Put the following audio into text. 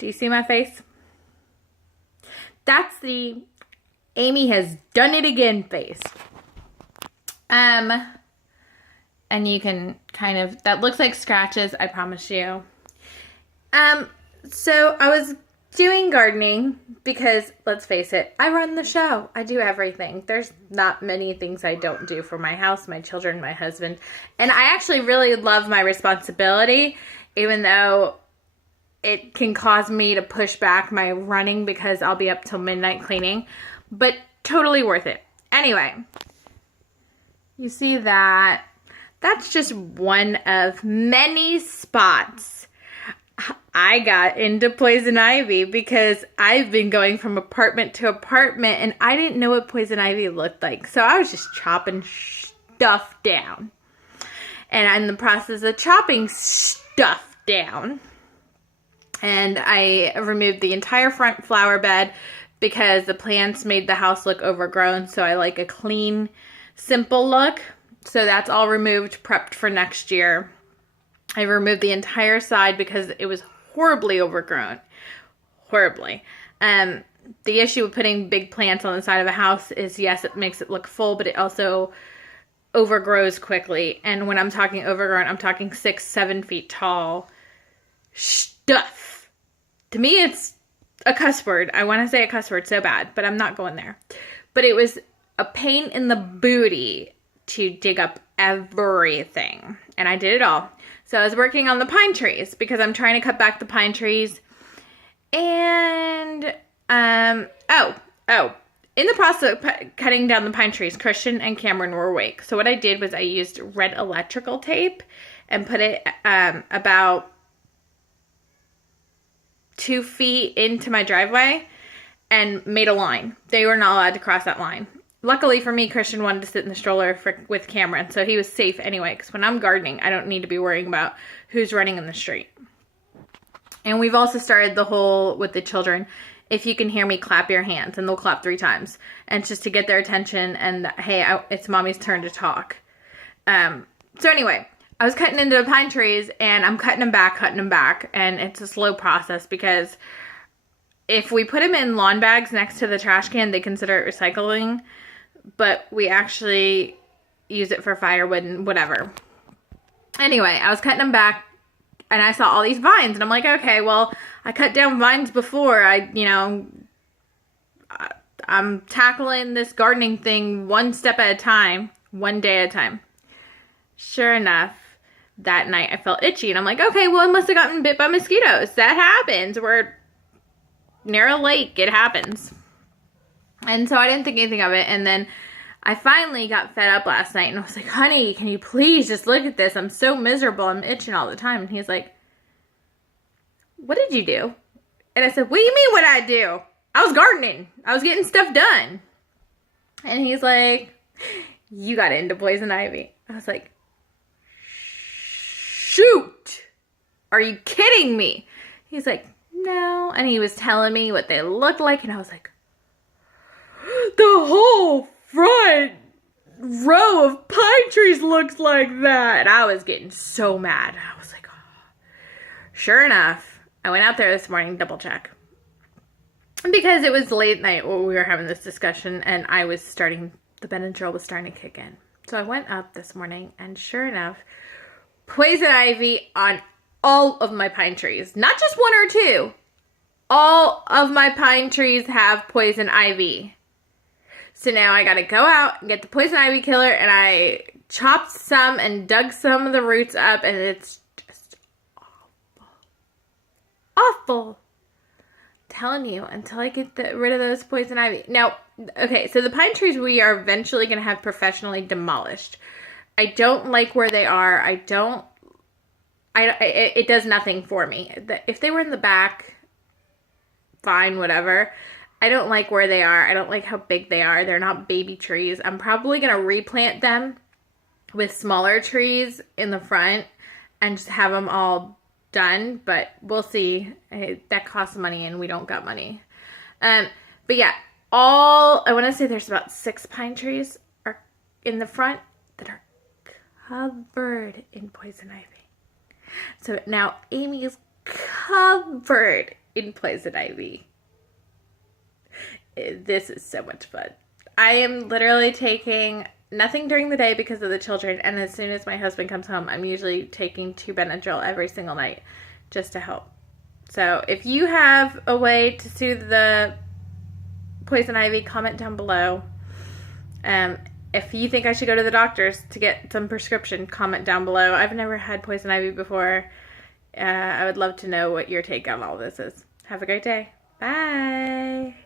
Do you see my face? That's the Amy has done it again face. And you can kind of, that looks like scratches, I promise you. So I was doing gardening because, let's face it, I run the show. I do everything. There's not many things I don't do for my house, my children, my husband. And I actually really love my responsibility, even though it can cause me to push back my running because I'll be up till midnight cleaning. But totally worth it. Anyway, you see that? That's just one of many spots I got into poison ivy because I've been going from apartment to apartment and I didn't know what poison ivy looked like. So I was just chopping stuff down. And I'm in the process of chopping stuff down. And I removed the entire front flower bed because the plants made the house look overgrown. So I like a clean, simple look. So that's all removed, prepped for next year. I removed the entire side because it was horribly overgrown. Horribly. The issue with putting big plants on the side of a house is, yes, it makes it look full, but it also overgrows quickly. And when I'm talking overgrown, I'm talking 6-7 feet tall stuff. To me, it's a cuss word. I want to say a cuss word so bad, but I'm not going there. But it was a pain in the booty to dig up everything. And I did it all. So I was working on the pine trees because I'm trying to cut back the pine trees. And, in the process of cutting down the pine trees, Christian and Cameron were awake. So what I did was I used red electrical tape and put it about 2 feet into my driveway and made a line. They were not allowed to cross that line. Luckily for me, Christian wanted to sit in the stroller with Cameron, so he was safe anyway, because when I'm gardening, I don't need to be worrying about who's running in the street. And we've also started the whole, with the children, if you can hear me, clap your hands, and they'll clap 3 times. And it's just to get their attention, and hey, it's mommy's turn to talk. So anyway, I was cutting into the pine trees, and I'm cutting them back, and it's a slow process, because if we put them in lawn bags next to the trash can, they consider it recycling, but we actually use it for firewood and whatever. Anyway, I was cutting them back, and I saw all these vines, and I'm like, okay, well, I cut down vines before. I'm tackling this gardening thing one step at a time, one day at a time. Sure enough, that night I felt itchy, and I'm like, okay, well, I must have gotten bit by mosquitoes. That happens. We're near a lake. It happens. And so I didn't think anything of it, and then I finally got fed up last night, and I was like, honey, can you please just look at this? I'm so miserable. I'm itching all the time. And he's like, what did you do? And I said, what do you mean what I do? I was gardening. I was getting stuff done. And he's like, you got into poison ivy. I was like, shoot. Are you kidding me? He's like, no. And he was telling me what they looked like, and I was like, the whole front row of pine trees looks like that. And I was getting so mad. I was like, oh. Sure enough, I went out there this morning, double check. Because it was late night when we were having this discussion, and the Benadryl was starting to kick in. So I went up this morning, and sure enough, poison ivy on all of my pine trees. Not just 1 or 2. All of my pine trees have poison ivy. So now I gotta go out and get the poison ivy killer, and I chopped some and dug some of the roots up, and it's just awful. Awful. I'm telling you, until I get rid of those poison ivy. Now, okay, so the pine trees we are eventually gonna have professionally demolished. I don't like where they are. It does nothing for me. If they were in the back, fine, whatever. I don't like where they are. I don't like how big they are. They're not baby trees. I'm probably going to replant them with smaller trees in the front and just have them all done. But we'll see. That costs money, and we don't got money. But yeah, I want to say there's about 6 pine trees are in the front that are covered in poison ivy. So now Amy is covered in poison ivy. This is so much fun. I am literally taking nothing during the day because of the children, and as soon as my husband comes home, I'm usually taking 2 Benadryl every single night just to help. So if you have a way to soothe the poison ivy, comment down below. If you think I should go to the doctor's to get some prescription, comment down below. I've never had poison ivy before. I would love to know what your take on all this is. Have a great day. Bye.